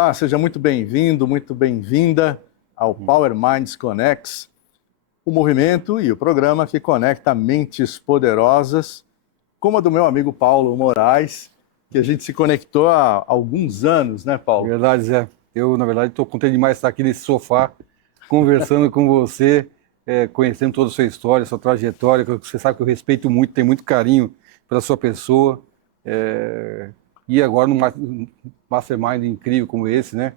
Olá, seja muito bem-vindo, muito bem-vinda ao Power Minds Connects, o movimento e o programa que conecta mentes poderosas, como a do meu amigo Paulo Moraes, que a gente se conectou há alguns anos, né, Paulo? Verdade, Zé. Eu, na verdade, estou contente demais de estar aqui nesse sofá, conversando com você, conhecendo toda a sua história, sua trajetória, que você sabe que eu respeito muito, tenho muito carinho pela sua pessoa. E agora num mastermind incrível como esse, né?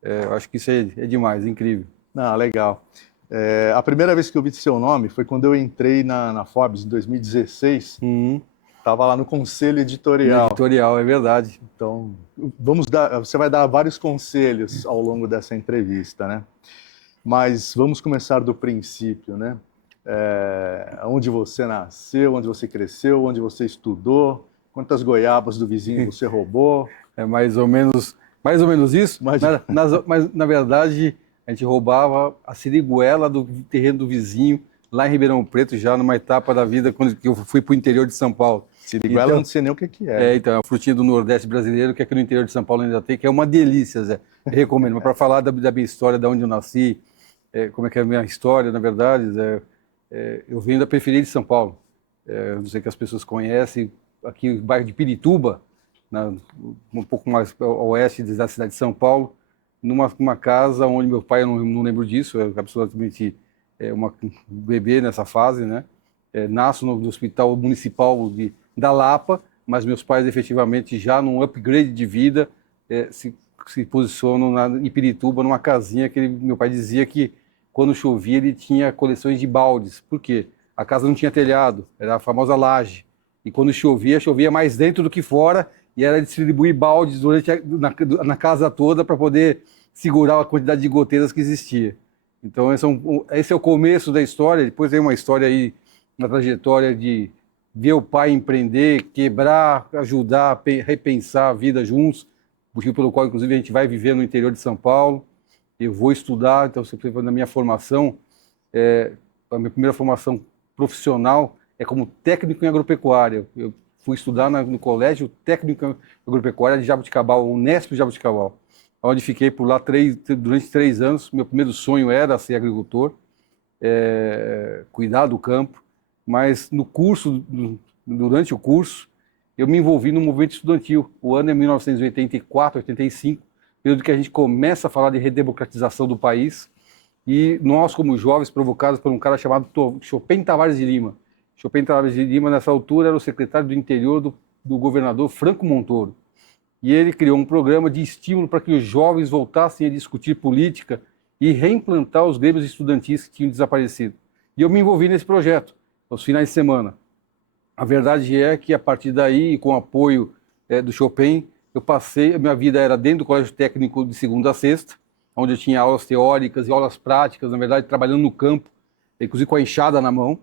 Eu acho que isso é demais, incrível. Ah, legal. A primeira vez que eu vi seu nome foi quando eu entrei na Forbes, em 2016. Estava lá no conselho No editorial. editorial, é verdade. Então, você vai dar vários conselhos ao longo dessa entrevista, né? Mas vamos começar do princípio, né? Onde você nasceu, onde você cresceu, onde você estudou, quantas goiabas do vizinho você roubou. É mais ou menos isso. Mas, Mas, na verdade, a gente roubava a siriguela do terreno do vizinho, lá em Ribeirão Preto, já numa etapa da vida, quando eu fui para o interior de São Paulo. siriguela Então, eu não sei nem o que é. então, é uma frutinha do Nordeste brasileiro, que aqui no interior de São Paulo ainda tem, que é uma delícia, Zé. Eu recomendo. Mas para falar da minha história, de onde eu nasci, como é que é a minha história, na verdade, Zé, eu venho da periferia de São Paulo. Não sei que as pessoas conhecem, aqui o bairro de Pirituba, um pouco mais ao oeste da cidade de São Paulo, numa casa onde meu pai, eu não lembro disso, é absolutamente um bebê nessa fase, né? Nasço no Hospital Municipal da Lapa, mas meus pais efetivamente já num upgrade de vida se posicionam em Pirituba, numa casinha que meu pai dizia que quando chovia ele tinha coleções de baldes. Por quê? A casa não tinha telhado, era a famosa laje. E quando chovia mais dentro do que fora, e era distribuir baldes na casa toda para poder segurar a quantidade de goteiras que existia. Então esse é o começo da história. Depois tem uma história aí, uma trajetória de ver o pai empreender, quebrar, ajudar, repensar a vida juntos, motivo pelo qual inclusive a gente vai viver no interior de São Paulo. Eu vou estudar, então na minha formação, a minha primeira formação profissional é como técnico em agropecuária. Eu fui estudar no colégio técnico em agropecuária de Jaboticabal, Unesp de Jaboticabal, onde fiquei por lá durante 3 anos. Meu primeiro sonho era ser agricultor, cuidar do campo, mas durante o curso, eu me envolvi no movimento estudantil. O ano é 1984, 85, período que a gente começa a falar de redemocratização do país, e nós, como jovens, provocados por um cara chamado Chopin Tavares de Lima. Chopin Tavares de Lima, nessa altura, era o secretário do interior do governador Franco Montoro. E ele criou um programa de estímulo para que os jovens voltassem a discutir política e reimplantar os grêmios estudantis que tinham desaparecido. E eu me envolvi nesse projeto, aos finais de semana. A verdade é que, a partir daí, com o apoio do Chopin, a minha vida era dentro do colégio técnico de segunda a sexta, onde eu tinha aulas teóricas e aulas práticas, na verdade, trabalhando no campo, inclusive com a enxada na mão.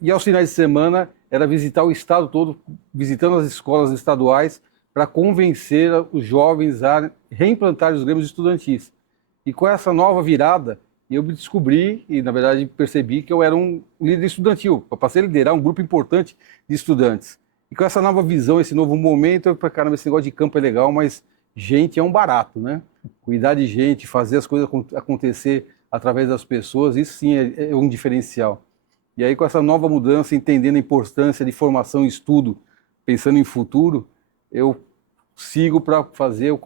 E aos finais de semana era visitar o estado todo, visitando as escolas estaduais, para convencer os jovens a reimplantar os grêmios estudantis. E com essa nova virada, eu me descobri e, na verdade, percebi que eu era um líder estudantil. Eu passei a liderar um grupo importante de estudantes. E com essa nova visão, esse novo momento, eu falei, caramba, esse negócio de campo é legal, mas gente é um barato, né? Cuidar de gente, fazer as coisas acontecer através das pessoas, isso sim é um diferencial. E aí, com essa nova mudança, entendendo a importância de formação e estudo, pensando em futuro, eu sigo para fazer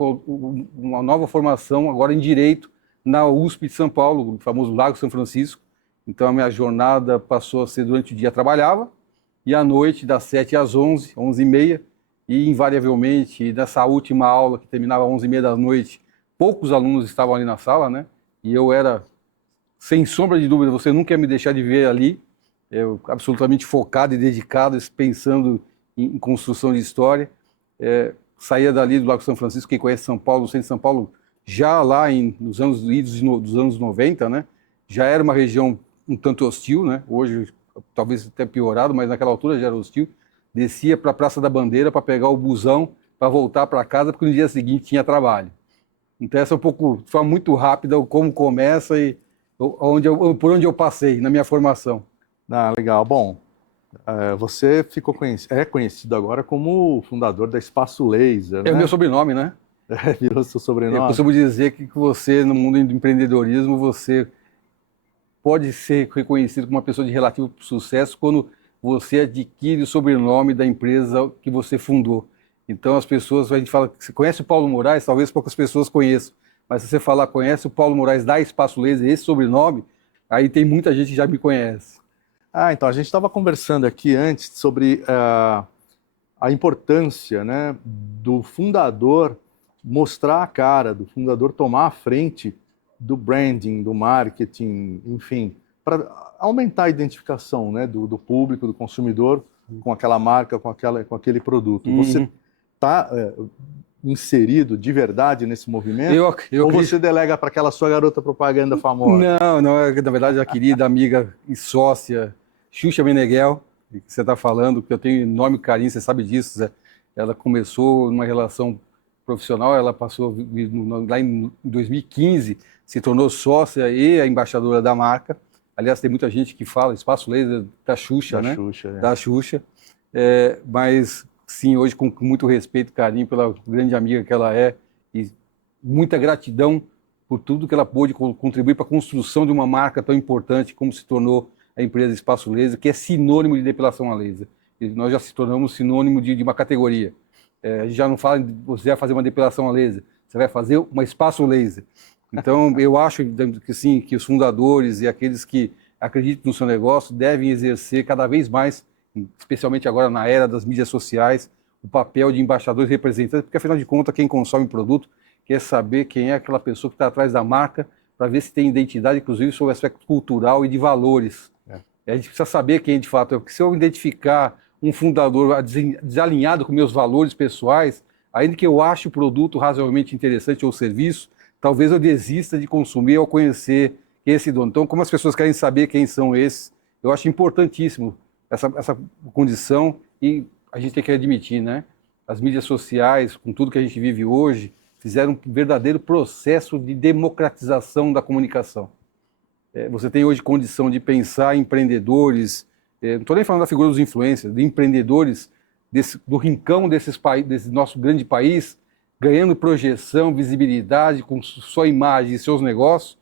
uma nova formação, agora em Direito, na USP de São Paulo, o famoso Lago São Francisco. Então, a minha jornada passou a ser durante o dia trabalhava, e à noite, das 7 às 11, 11h30, e invariavelmente, nessa última aula, que terminava às 11h30 da noite, poucos alunos estavam ali na sala, né? E eu era, sem sombra de dúvida, você nunca ia me deixar de ver ali, eu absolutamente focado e dedicado, pensando em construção de história. Saía dali do Lago São Francisco, quem conhece São Paulo, no centro de São Paulo, já lá nos anos dos anos 90, né? Já era uma região um tanto hostil, né? Hoje talvez até piorado, mas naquela altura já era hostil. Descia para a Praça da Bandeira para pegar o busão para voltar para casa, porque no dia seguinte tinha trabalho. Então essa é de forma muito rápida, como começa e por onde eu passei na minha formação. Ah, legal. Bom, você é conhecido agora como o fundador da Espaço Laser, né? É o meu sobrenome, né? Virou seu Eu sobrenome? costumo dizer que você, no mundo do empreendedorismo, você pode ser reconhecido como uma pessoa de relativo sucesso quando você adquire o sobrenome da empresa que você fundou. Então, as pessoas, a gente fala, você conhece o Paulo Moraes? Talvez poucas pessoas conheçam, mas se você falar, conhece o Paulo Moraes da Espaço Laser, esse sobrenome, aí tem muita gente que já me conhece. Então, a gente estava conversando aqui antes sobre a importância, né, do fundador mostrar a cara, do fundador tomar a frente do branding, do marketing, enfim, para aumentar a identificação, né, do público, do consumidor com aquela marca, com aquele produto. Você está inserido de verdade nesse movimento? Eu Ou acredito. você delega para aquela sua garota propaganda famosa? Não, não, na verdade, a querida amiga e sócia Xuxa Meneghel, que você está falando, que eu tenho enorme carinho, você sabe disso, Zé. Ela começou numa relação profissional, ela passou lá em 2015, se tornou sócia e a embaixadora da marca. Aliás, tem muita gente que fala Espaço Laser da Xuxa, Da né? Xuxa, né? Da Xuxa. Mas, sim, hoje com muito respeito e carinho pela grande amiga que ela é e muita gratidão por tudo que ela pôde contribuir para a construção de uma marca tão importante como se tornou a empresa Espaço Laser, que é sinônimo de depilação a laser. E nós já se tornamos sinônimo de uma categoria. A gente já não fala você vai fazer uma depilação a laser, você vai fazer uma Espaço Laser. Então, eu acho que sim, que os fundadores e aqueles que acreditam no seu negócio devem exercer cada vez mais, especialmente agora na era das mídias sociais, o papel de embaixadores representantes, porque afinal de contas, quem consome o produto quer saber quem é aquela pessoa que está atrás da marca, para ver se tem identidade, inclusive sobre o aspecto cultural e de valores. A gente precisa saber quem de fato é, porque se eu identificar um fundador desalinhado com meus valores pessoais, ainda que eu ache o produto razoavelmente interessante ou o serviço, talvez eu desista de consumir ao conhecer esse dono. Então, como as pessoas querem saber quem são esses, eu acho importantíssimo essa condição e a gente tem que admitir, né? As mídias sociais, com tudo que a gente vive hoje, fizeram um verdadeiro processo de democratização da comunicação. Você tem hoje condição de pensar em empreendedores, não estou nem falando da figura dos influencers, de empreendedores do rincão desse nosso grande país, ganhando projeção, visibilidade com sua imagem e seus negócios,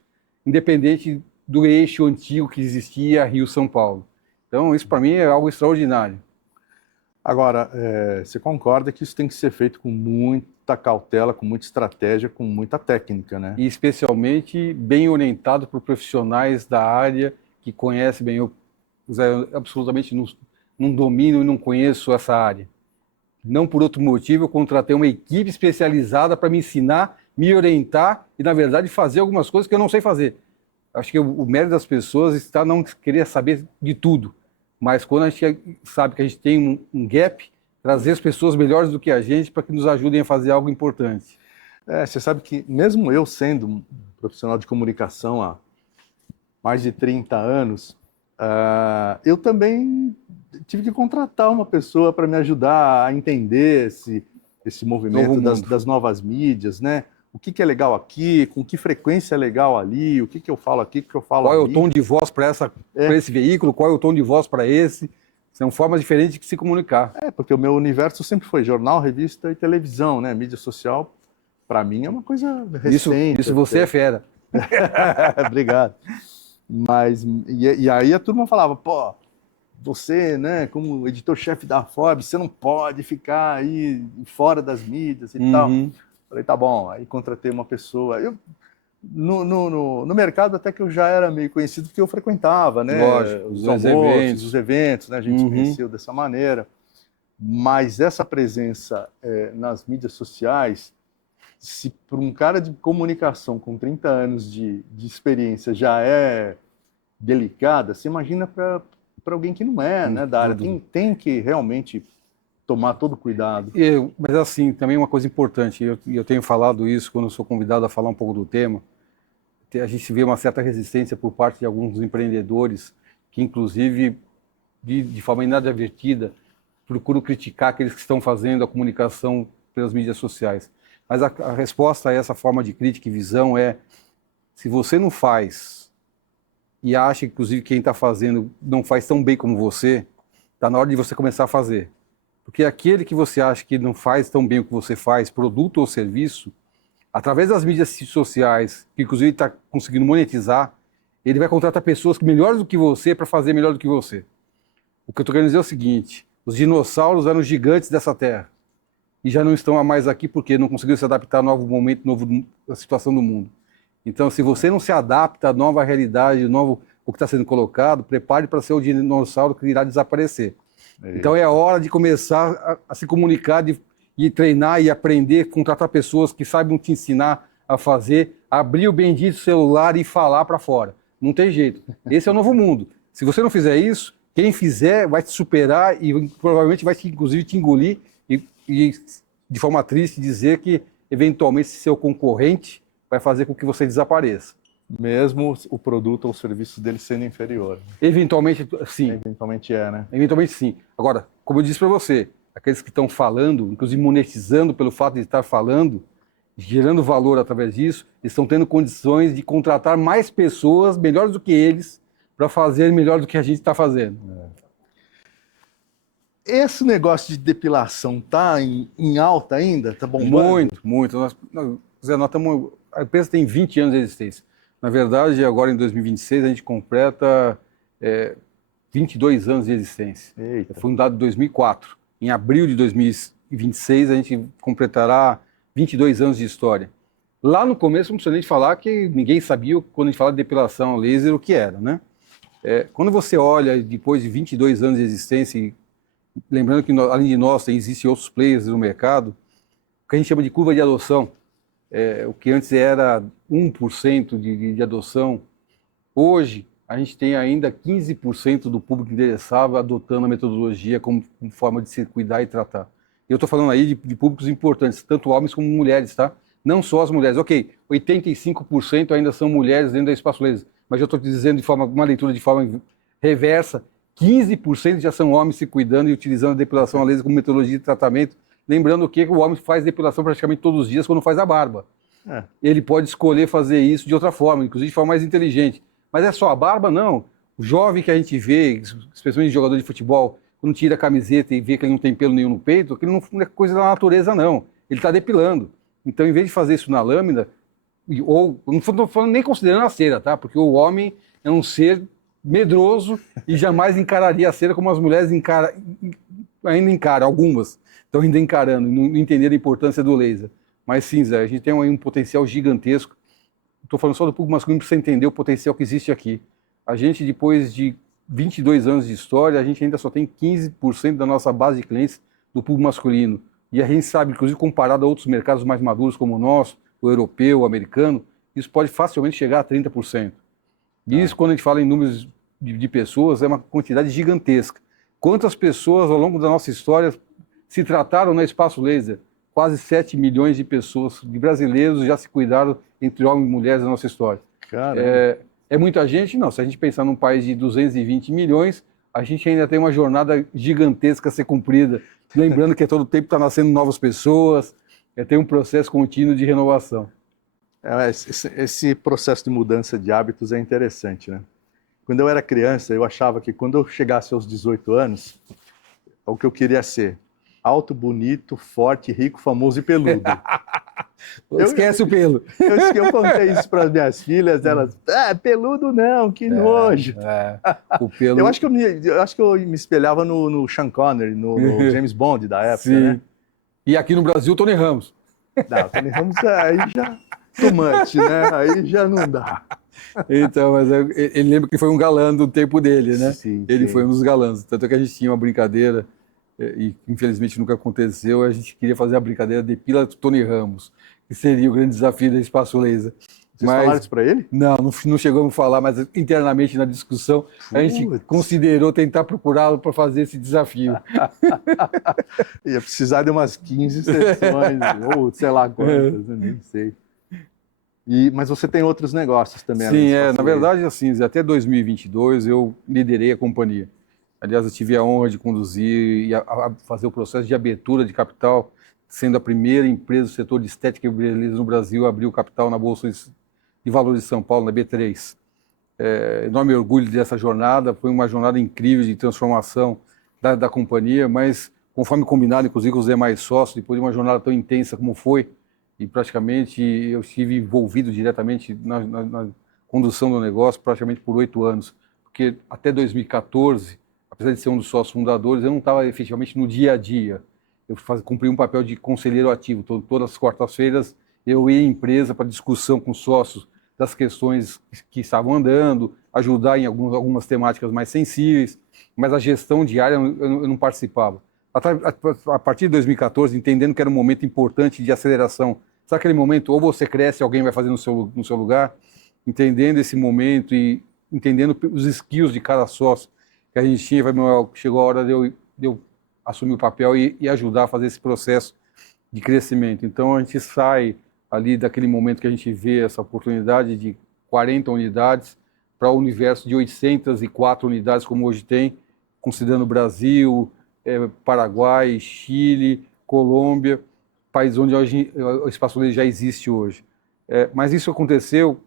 independente do eixo antigo que existia, Rio-São Paulo. Então, isso para mim é algo extraordinário. Agora, você concorda que isso tem que ser feito com muita cautela, com muita estratégia, com muita técnica, né? E especialmente bem orientado por profissionais da área que conhecem bem. Eu absolutamente não domino e não conheço essa área. Não por outro motivo, eu contratei uma equipe especializada para me ensinar, me orientar e, na verdade, fazer algumas coisas que eu não sei fazer. Acho que o mérito das pessoas está não querer saber de tudo. Mas quando a gente sabe que a gente tem um gap, trazer as pessoas melhores do que a gente para que nos ajudem a fazer algo importante. Você sabe que mesmo eu sendo um profissional de comunicação há mais de 30 anos, eu também tive que contratar uma pessoa para me ajudar a entender esse movimento das novas mídias, né? O que é legal aqui, com que frequência é legal ali, o que eu falo aqui, o que eu falo ali. Qual é o tom de voz para esse veículo, qual é o tom de voz para esse? São formas diferentes de se comunicar. Porque o meu universo sempre foi jornal, revista e televisão, né? Mídia social, para mim, é uma coisa recente. Isso você é fera. Obrigado. Mas, e aí a turma falava, pô, você, né, como editor-chefe da Forbes, você não pode ficar aí fora das mídias e tal. Falei, tá bom. Aí contratei uma pessoa. No mercado até que eu já era meio conhecido porque eu frequentava, né? Lógico, os almoços, os eventos, né? A gente se conheceu dessa maneira. Mas essa presença nas mídias sociais, se para um cara de comunicação com 30 anos de experiência já é delicada, você imagina para alguém que não é, né, da área. Tem que realmente tomar todo cuidado. Mas assim, também uma coisa importante, eu tenho falado isso quando eu sou convidado a falar um pouco do tema, a gente vê uma certa resistência por parte de alguns empreendedores que, inclusive, de forma inadvertida, procuram criticar aqueles que estão fazendo a comunicação pelas mídias sociais. Mas a resposta a essa forma de crítica e visão é: se você não faz e acha, inclusive, que quem está fazendo não faz tão bem como você, está na hora de você começar a fazer. Porque aquele que você acha que não faz tão bem o que você faz, produto ou serviço, através das mídias sociais, que inclusive está conseguindo monetizar, ele vai contratar pessoas melhores do que você para fazer melhor do que você. O que eu estou querendo dizer é o seguinte: os dinossauros eram gigantes dessa terra e já não estão mais aqui porque não conseguiram se adaptar a novo momento, a situação do mundo. Então, se você não se adapta à nova realidade, o que está sendo colocado, prepare para ser o dinossauro que irá desaparecer. Então, é a hora de começar a se comunicar, e treinar e aprender, contratar pessoas que saibam te ensinar a fazer, abrir o bendito celular e falar para fora. Não tem jeito. Esse é o novo mundo. Se você não fizer isso, quem fizer vai te superar e provavelmente vai, inclusive, te engolir e de forma triste, dizer que, eventualmente, seu concorrente vai fazer com que você desapareça. Mesmo o produto ou o serviço dele sendo inferior. Eventualmente, sim. Eventualmente né? Eventualmente, sim. Agora, como eu disse para você, aqueles que estão falando, inclusive monetizando pelo fato de estar falando, gerando valor através disso, estão tendo condições de contratar mais pessoas melhores do que eles para fazer melhor do que a gente está fazendo. Esse negócio de depilação tá em alta ainda? Tá bombando? Muito, muito. A empresa tem 20 anos de existência. Na verdade, agora em 2026, a gente completa 22 anos de existência. Eita. Foi fundado em 2004. Em abril de 2026, a gente completará 22 anos de história. Lá no começo, não precisa nem falar que ninguém sabia, quando a gente fala de depilação laser, o que era, né? Quando você olha, depois de 22 anos de existência, e lembrando que além de nós, existem outros players no mercado, o que a gente chama de curva de adoção, o que antes era 1% de adoção, hoje a gente tem ainda 15% do público interessado adotando a metodologia como forma de se cuidar e tratar. Eu estou falando aí de públicos importantes, tanto homens como mulheres, tá? Não só as mulheres. Ok, 85% ainda são mulheres dentro da espaço laser, mas eu estou dizendo uma leitura de forma reversa, 15% já são homens se cuidando e utilizando a depilação a laser como metodologia de tratamento. Lembrando que o homem faz depilação praticamente todos os dias quando faz a barba. Ele pode escolher fazer isso de outra forma, inclusive de forma mais inteligente. Mas é só a barba? Não. O jovem que a gente vê, especialmente jogador de futebol, quando tira a camiseta e vê que ele não tem pelo nenhum no peito, aquilo não é coisa da natureza, não. Ele está depilando. Então, em vez de fazer isso na lâmina, ou não estou falando nem considerando a cera, tá? Porque o homem é um ser medroso e jamais encararia a cera como as mulheres ainda encaram, algumas estão ainda encarando, não entenderam a importância do laser. Mas sim, Zé, a gente tem um potencial gigantesco. Estou falando só do público masculino para você entender o potencial que existe aqui. A gente, depois de 22 anos de história, a gente ainda só tem 15% da nossa base de clientes do público masculino. E a gente sabe, inclusive, comparado a outros mercados mais maduros como o nosso, o europeu, o americano, isso pode facilmente chegar a 30%. E isso, quando a gente fala em números de pessoas, é uma quantidade gigantesca. Quantas pessoas, ao longo da nossa história, se trataram no espaço laser? Quase 7 milhões de pessoas, de brasileiros, já se cuidaram entre homens e mulheres na nossa história. É muita gente? Não. Se a gente pensar num país de 220 milhões, a gente ainda tem uma jornada gigantesca a ser cumprida. Lembrando que a todo tempo está nascendo novas pessoas, tem um processo contínuo de renovação. Esse processo de mudança de hábitos é interessante, né? Quando eu era criança, eu achava que quando eu chegasse aos 18 anos, o que eu queria ser: alto, bonito, forte, rico, famoso e peludo. Esquece o pelo. Eu contei isso para as minhas filhas, elas, peludo não, que nojo. O pelo... eu acho que eu me espelhava no Sean Connery, no James Bond da época, sim. né? E aqui no Brasil, Tony Ramos. Não, Tony Ramos aí já too much, né? Aí já não dá. Então, mas ele lembra que foi um galã do tempo dele, né? Sim, ele sim. foi um dos galãs. Tanto é que a gente tinha uma brincadeira, e infelizmente nunca aconteceu, a gente queria fazer a brincadeira de Depila Tony Ramos, que seria o grande desafio da Espaço Laser. Vocês falaram isso para ele? Não chegamos a falar, mas internamente na discussão a gente considerou tentar procurá-lo para fazer esse desafio. Ia precisar de umas 15 sessões, ou sei lá quantas, eu nem sei. Mas você tem outros negócios também? Sim, na verdade, assim, até 2022 eu liderei a companhia. Aliás, eu tive a honra de conduzir e a fazer o processo de abertura de capital, sendo a primeira empresa do setor de estética e beleza no Brasil a abrir o capital na Bolsa de Valores de São Paulo, na B3. Enorme orgulho dessa jornada, foi uma jornada incrível de transformação da companhia, mas conforme combinado, inclusive com os demais sócios, depois de uma jornada tão intensa como foi, e praticamente eu estive envolvido diretamente na condução do negócio praticamente por 8 anos, porque até 2014, apesar de ser um dos sócios fundadores, eu não estava efetivamente no dia a dia. Eu cumpri um papel de conselheiro ativo. Todas as quartas-feiras eu ia à empresa para discussão com sócios das questões que estavam andando, ajudar em algumas temáticas mais sensíveis, mas a gestão diária eu não participava. A partir de 2014, entendendo que era um momento importante de aceleração, sabe aquele momento, ou você cresce, alguém vai fazer no seu lugar, entendendo esse momento e entendendo os skills de cada sócio que a gente tinha, chegou a hora de eu assumir o papel e ajudar a fazer esse processo de crescimento. Então a gente sai ali daquele momento que a gente vê essa oportunidade de 40 unidades para o universo de 804 unidades como hoje tem, considerando Brasil, Paraguai, Chile, Colômbia, países onde hoje o Espaço Laser já existe hoje. Mas isso aconteceu,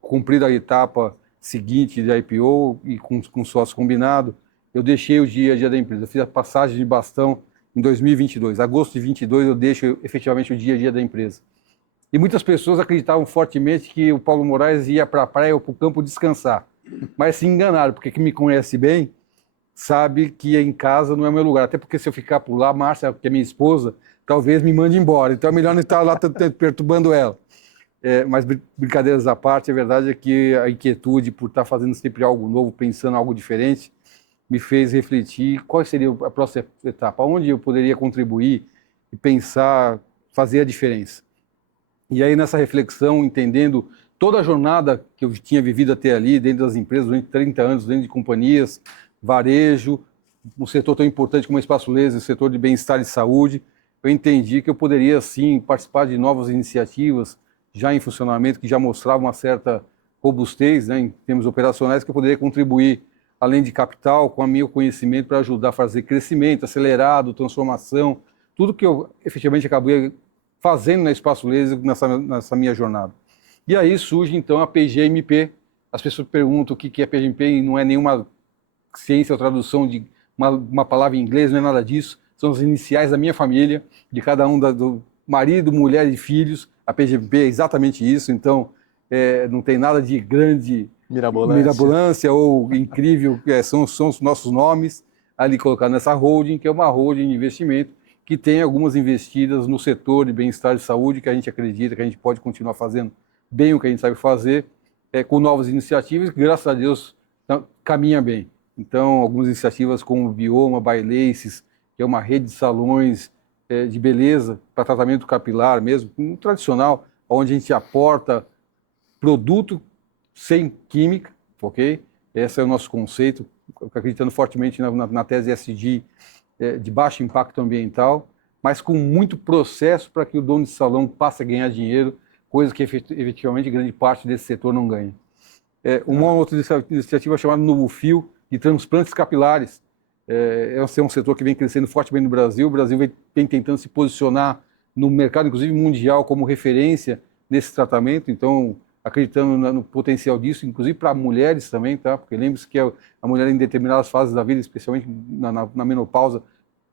cumprida a etapa seguinte de IPO e com sócio combinado, eu deixei o dia a dia da empresa. Eu fiz a passagem de bastão em 2022. Agosto de 22 eu deixo efetivamente o dia a dia da empresa. E muitas pessoas acreditavam fortemente que o Paulo Moraes ia para a praia ou para o campo descansar. Mas se enganaram, porque quem me conhece bem sabe que em casa não é o meu lugar. Até porque se eu ficar por lá, Márcia, que é minha esposa, talvez me mande embora. Então é melhor não estar lá perturbando ela. Mas brincadeiras à parte, a verdade é que a inquietude por estar fazendo sempre algo novo, pensando em algo diferente, me fez refletir qual seria a próxima etapa, onde eu poderia contribuir e pensar, fazer a diferença. E aí nessa reflexão, entendendo toda a jornada que eu tinha vivido até ali, dentro das empresas, durante 30 anos, dentro de companhias, varejo, um setor tão importante como o Espaço Laser, o setor de bem-estar e saúde, eu entendi que eu poderia sim participar de novas iniciativas já em funcionamento, que já mostravam uma certa robustez, né, em termos operacionais, que eu poderia contribuir, além de capital, com o meu conhecimento para ajudar a fazer crescimento acelerado, transformação, tudo que eu efetivamente acabei fazendo na Espaço Laser nessa minha jornada. E aí surge então a PGMP. As pessoas perguntam o que é PGMP e não é nenhuma ciência ou tradução de uma palavra em inglês, não é nada disso. São as iniciais da minha família, de cada um, do marido, mulher e filhos. A PGMP é exatamente isso, então não tem nada de grande mirabolância ou incrível, são os nossos nomes ali colocados nessa holding, que é uma holding de investimento que tem algumas investidas no setor de bem-estar e saúde, que a gente acredita que a gente pode continuar fazendo bem o que a gente sabe fazer, com novas iniciativas, que graças a Deus caminha bem. Então, algumas iniciativas como o Bioma, By Laces, que é uma rede de salões de beleza para tratamento capilar mesmo, um tradicional, onde a gente aporta produto sem química, ok? Esse é o nosso conceito, acreditando fortemente na tese ESG, de baixo impacto ambiental, mas com muito processo para que o dono de salão passe a ganhar dinheiro, coisa que efetivamente grande parte desse setor não ganha. Uma outra iniciativa chamada Novo Fio, de transplantes capilares. Esse é um setor que vem crescendo fortemente no Brasil. O Brasil vem tentando se posicionar no mercado, inclusive mundial, como referência nesse tratamento. Então, acreditando no potencial disso, inclusive para mulheres também, tá? Porque lembre-se que a mulher em determinadas fases da vida, especialmente na menopausa,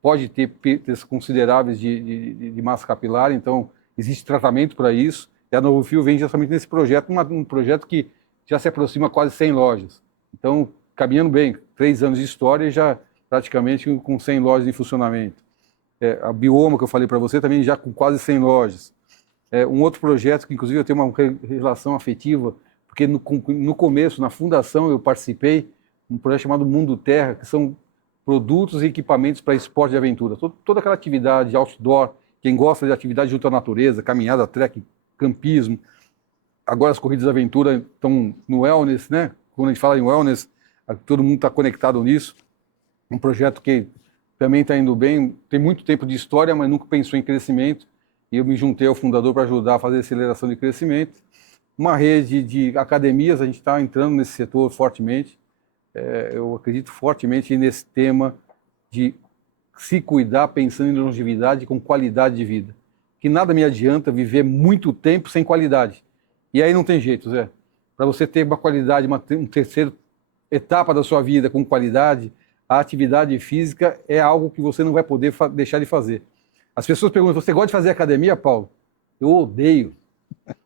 pode ter perdas consideráveis de massa capilar, então existe tratamento para isso. E a Novo Fio vem justamente nesse projeto, um projeto que já se aproxima quase 100 lojas. Então, caminhando bem, 3 anos de história e já praticamente com 100 lojas em funcionamento. A Bioma, que eu falei para você, também já com quase 100 lojas. Um outro projeto que, inclusive, eu tenho uma relação afetiva, porque no começo, na fundação, eu participei de um projeto chamado Mundo Terra, que são produtos e equipamentos para esporte de aventura. Toda aquela atividade outdoor, quem gosta de atividade junto à natureza, caminhada, trekking, campismo. Agora as corridas de aventura estão no wellness, né? Quando a gente fala em wellness, todo mundo está conectado nisso. Um projeto que também está indo bem, tem muito tempo de história, mas nunca pensou em crescimento. E eu me juntei ao fundador para ajudar a fazer aceleração de crescimento. Uma rede de academias, a gente está entrando nesse setor fortemente. Eu acredito fortemente nesse tema de se cuidar pensando em longevidade com qualidade de vida. Que nada me adianta viver muito tempo sem qualidade. E aí não tem jeito, Zé. Para você ter uma qualidade, uma terceira etapa da sua vida com qualidade, a atividade física é algo que você não vai poder deixar de fazer. As pessoas perguntam, você gosta de fazer academia, Paulo? Eu odeio.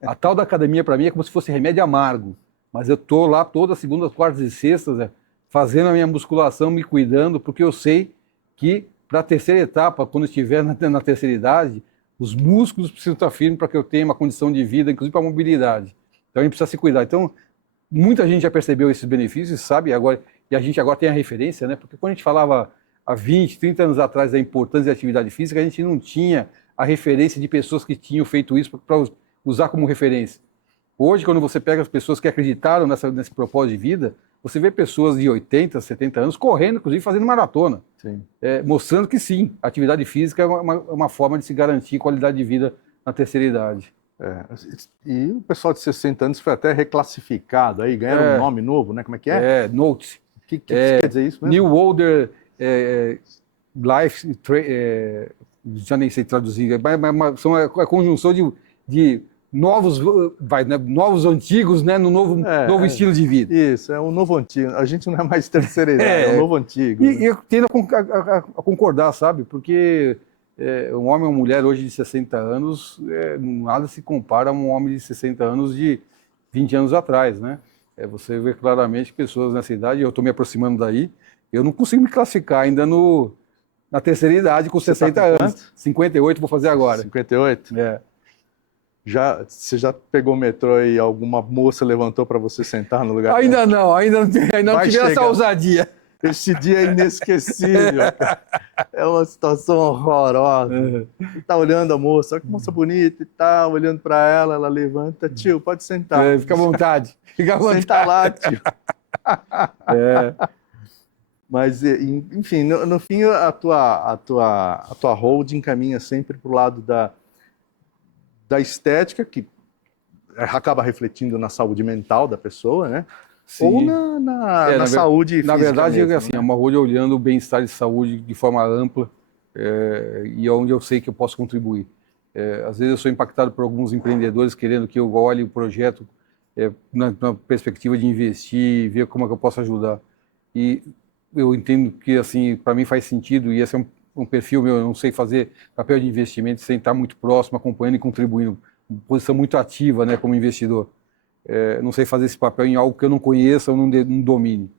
A tal da academia para mim é como se fosse remédio amargo. Mas eu estou lá todas segundas, quartas e sextas, fazendo a minha musculação, me cuidando, porque eu sei que para a terceira etapa, quando eu estiver na terceira idade, os músculos precisam estar firmes para que eu tenha uma condição de vida, inclusive para a mobilidade. Então a gente precisa se cuidar. Então, muita gente já percebeu esses benefícios, sabe? Agora, e a gente agora tem a referência, né? Porque quando a gente falava há 20, 30 anos atrás da importância da atividade física, a gente não tinha a referência de pessoas que tinham feito isso para usar como referência. Hoje, quando você pega as pessoas que acreditaram nesse propósito de vida, você vê pessoas de 80, 70 anos correndo, inclusive fazendo maratona, mostrando que sim, a atividade física é uma forma de se garantir qualidade de vida na terceira idade. E o pessoal de 60 anos foi até reclassificado, aí ganharam um nome novo, né? Como é que é? NOTE. O que quer dizer isso mesmo? New Older Life, já nem sei traduzir, mas são a conjunção de novos, novos antigos, né, no novo estilo de vida. Isso, é um novo antigo. A gente não é mais terceira idade, é um novo antigo. E eu tendo a concordar, sabe? Porque um homem ou uma mulher hoje de 60 anos, nada se compara a um homem de 60 anos de 20 anos atrás, né? Você vê claramente pessoas nessa idade, eu estou me aproximando daí, eu não consigo me classificar ainda na terceira idade com 60 anos. 58 vou fazer agora. 58? Você já pegou o metrô e alguma moça levantou para você sentar no lugar? Ainda não tive essa ousadia. Esse dia é inesquecível, cara. É uma situação horrorosa. Você tá olhando a moça, olha que moça bonita e tal, olhando para ela, ela levanta, tio, pode sentar. Fica à vontade. Fica à vontade. Senta lá, tio. Mas, enfim, no fim, a tua holding caminha sempre para o lado da estética, que acaba refletindo na saúde mental da pessoa, né? Sim. Ou na saúde física. Na verdade, mesmo, assim, né? é uma holding olhando o bem-estar e saúde de forma ampla e onde eu sei que eu posso contribuir. Às vezes eu sou impactado por alguns empreendedores querendo que eu olhe o projeto na perspectiva de investir, ver como é que eu posso ajudar. E eu entendo que, assim, para mim faz sentido, e esse é um perfil meu, eu não sei fazer papel de investimento sem estar muito próximo, acompanhando e contribuindo, uma posição muito ativa, né, como investidor. Não sei fazer esse papel em algo que eu não conheça ou não domine.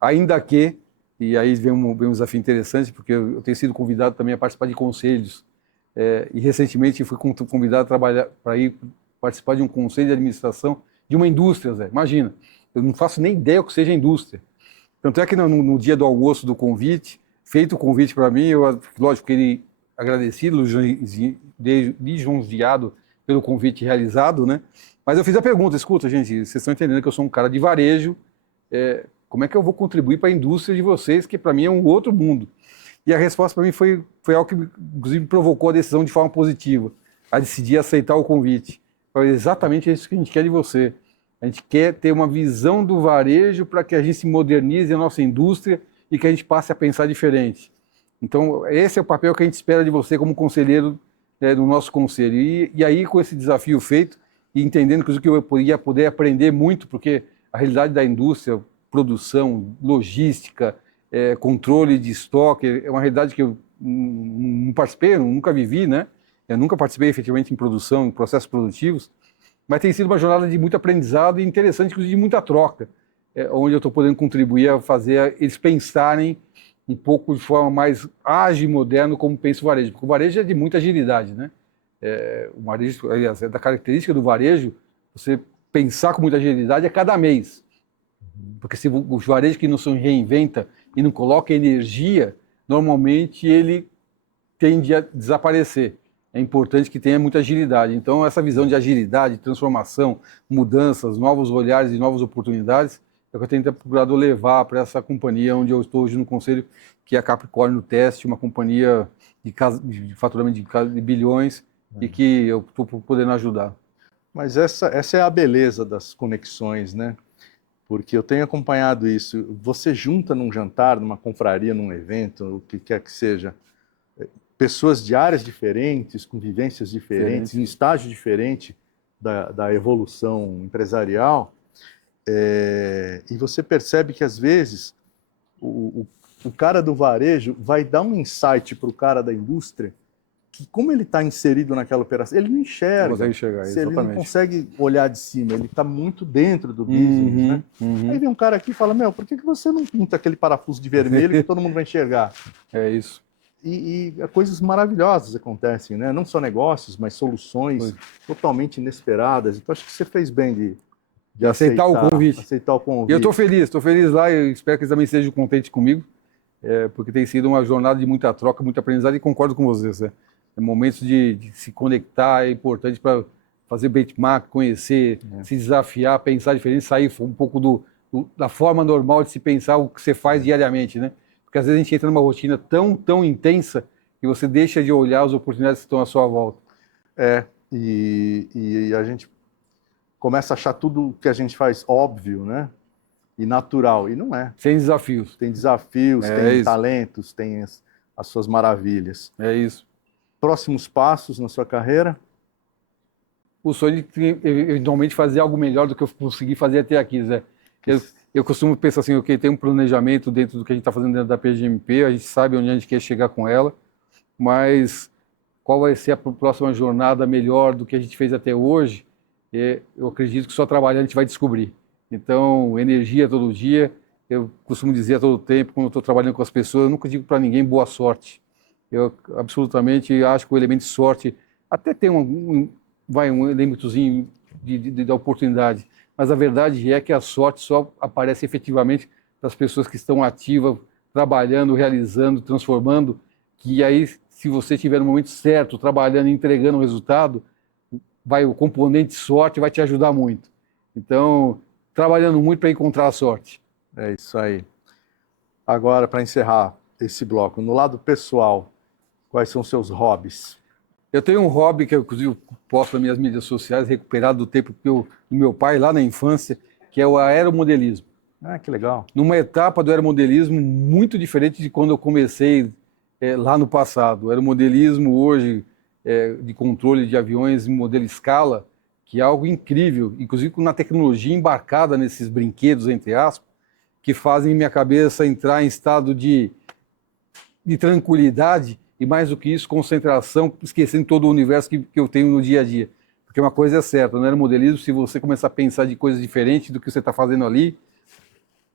Ainda que, e aí vem um desafio interessante, porque eu tenho sido convidado também a participar de conselhos, e recentemente fui convidado a trabalhar para ir participar de um conselho de administração de uma indústria, Zé. Imagina, eu não faço nem ideia o que seja indústria. Tanto é que no dia do almoço do convite, feito o convite para mim, eu, lógico, fiquei agradecido, lisonjeado pelo convite realizado, né? Mas eu fiz a pergunta, escuta, gente, vocês estão entendendo que eu sou um cara de varejo, como é que eu vou contribuir para a indústria de vocês, que para mim é um outro mundo? E a resposta para mim foi algo que, inclusive, me provocou a decisão de forma positiva, a decidir aceitar o convite. Foi exatamente isso que a gente quer de você. A gente quer ter uma visão do varejo para que a gente se modernize a nossa indústria e que a gente passe a pensar diferente. Então, esse é o papel que a gente espera de você como conselheiro do nosso conselho. E aí, com esse desafio feito, e entendendo que eu ia poder aprender muito, porque a realidade da indústria, produção, logística, controle de estoque, é uma realidade que eu não participei, eu nunca vivi, né? Eu nunca participei efetivamente em produção, em processos produtivos, mas tem sido uma jornada de muito aprendizado e interessante, inclusive de muita troca, onde eu estou podendo contribuir a fazer eles pensarem um pouco de forma mais ágil e moderna como pensa o varejo, porque o varejo é de muita agilidade, né? O varejo, aliás, da característica do varejo, você pensar com muita agilidade a cada mês, porque se o varejo que não se reinventa e não coloca energia, normalmente ele tende a desaparecer. É importante que tenha muita agilidade. Então, essa visão de agilidade, transformação, mudanças, novos olhares e novas oportunidades, é o que eu tenho procurado levar para essa companhia onde eu estou hoje no conselho, que é a Capricórnio Test, uma companhia de faturamento de bilhões e que eu estou podendo ajudar. Mas essa é a beleza das conexões, né? Porque eu tenho acompanhado isso. Você junta num jantar, numa confraria, num evento, o que quer que seja, pessoas de áreas diferentes, com vivências diferentes, em estágio diferente da evolução empresarial, e você percebe que, às vezes, o cara do varejo vai dar um insight para o cara da indústria que, como ele está inserido naquela operação, ele não enxerga. Não consegue enxergar, Ele não exatamente. consegue olhar de cima, ele está muito dentro do business, né? Aí vem um cara aqui e fala, meu, por que você não pinta aquele parafuso de vermelho que todo mundo vai enxergar? É isso. E coisas maravilhosas acontecem, né? Não só negócios, mas soluções totalmente inesperadas. Então, acho que você fez bem de aceitar o convite. Aceitar o convite. E eu estou feliz lá, eu espero que eles também estejam contentes comigo, porque tem sido uma jornada de muita troca, muito aprendizado, e concordo com vocês. Né? Momentos de se conectar é importante para fazer benchmark, conhecer, se desafiar, pensar diferente, sair um pouco da forma normal de se pensar o que você faz diariamente, né? Porque às vezes a gente entra numa rotina tão intensa que você deixa de olhar as oportunidades que estão à sua volta. E a gente começa a achar tudo que a gente faz óbvio, né? E natural, e não é. Sem desafios. Tem desafios, tem talentos, tem as suas maravilhas. É isso. Próximos passos na sua carreira? O sonho de eventualmente fazer algo melhor do que eu consegui fazer até aqui, Zé. Eu costumo pensar assim, ok, tem um planejamento dentro do que a gente está fazendo dentro da PGMP, a gente sabe onde a gente quer chegar com ela, mas qual vai ser a próxima jornada melhor do que a gente fez até hoje? Eu acredito que só trabalhando a gente vai descobrir. Então, energia todo dia, eu costumo dizer a todo tempo, quando eu estou trabalhando com as pessoas, eu nunca digo para ninguém boa sorte. Eu absolutamente acho que o elemento de sorte até tem um elementozinho da oportunidade, mas a verdade é que a sorte só aparece efetivamente das pessoas que estão ativas, trabalhando, realizando, transformando, que aí, se você estiver no momento certo, trabalhando, entregando o resultado, o componente sorte vai te ajudar muito. Então, trabalhando muito para encontrar a sorte. É isso aí. Agora, para encerrar esse bloco, no lado pessoal, quais são os seus hobbies? Eu tenho um hobby que eu, inclusive, posto nas minhas mídias sociais, recuperado do tempo do meu pai, lá na infância, que é o aeromodelismo. Ah, que legal. Numa etapa do aeromodelismo muito diferente de quando eu comecei lá no passado. O aeromodelismo hoje, de controle de aviões em modelo escala, que é algo incrível, inclusive com uma tecnologia embarcada nesses brinquedos, entre aspas, que fazem minha cabeça entrar em estado de tranquilidade e, mais do que isso, concentração, esquecendo todo o universo que eu tenho no dia a dia. Porque uma coisa é certa, no aeromodelismo, se você começar a pensar de coisas diferentes do que você está fazendo ali,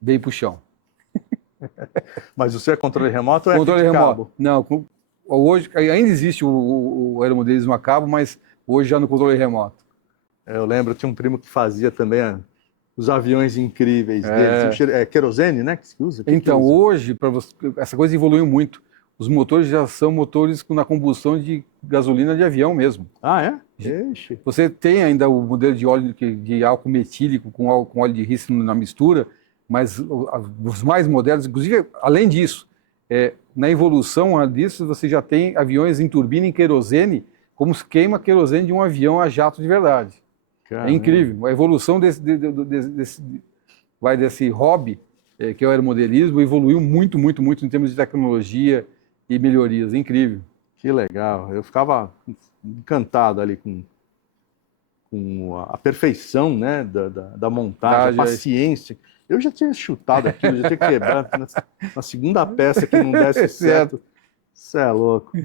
vem para o chão. Mas o seu é controle remoto ou é controle remoto? Cabo? Não, hoje ainda existe o aeromodelismo a cabo, mas hoje já no controle remoto. Eu lembro, tinha um primo que fazia também os aviões incríveis deles. É querosene, né? Que se usa? Então, que usa? hoje, essa coisa evoluiu muito. Os motores já são motores na combustão de gasolina de avião mesmo. Ah, é? Ixi. Você tem ainda o modelo de óleo de álcool metílico com óleo de rícino na mistura, mas os mais modernos, inclusive, além disso, na evolução disso, você já tem aviões em turbina em querosene, como se queima a querosene de um avião a jato de verdade. Caramba. É incrível. A evolução desse hobby, que é o aeromodelismo, evoluiu muito em termos de tecnologia e melhorias. Incrível. Que legal. Eu ficava encantado ali com a perfeição, né, da montagem, a paciência. Eu já tinha chutado aquilo, já tinha quebrado. Na segunda peça que não desse certo. Isso é louco.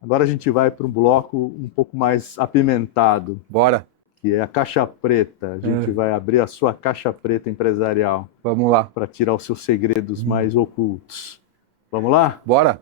Agora a gente vai para um bloco um pouco mais apimentado. Bora. Que é a caixa preta. A gente vai abrir a sua caixa preta empresarial. Vamos lá. Para tirar os seus segredos mais ocultos. Vamos lá? Bora.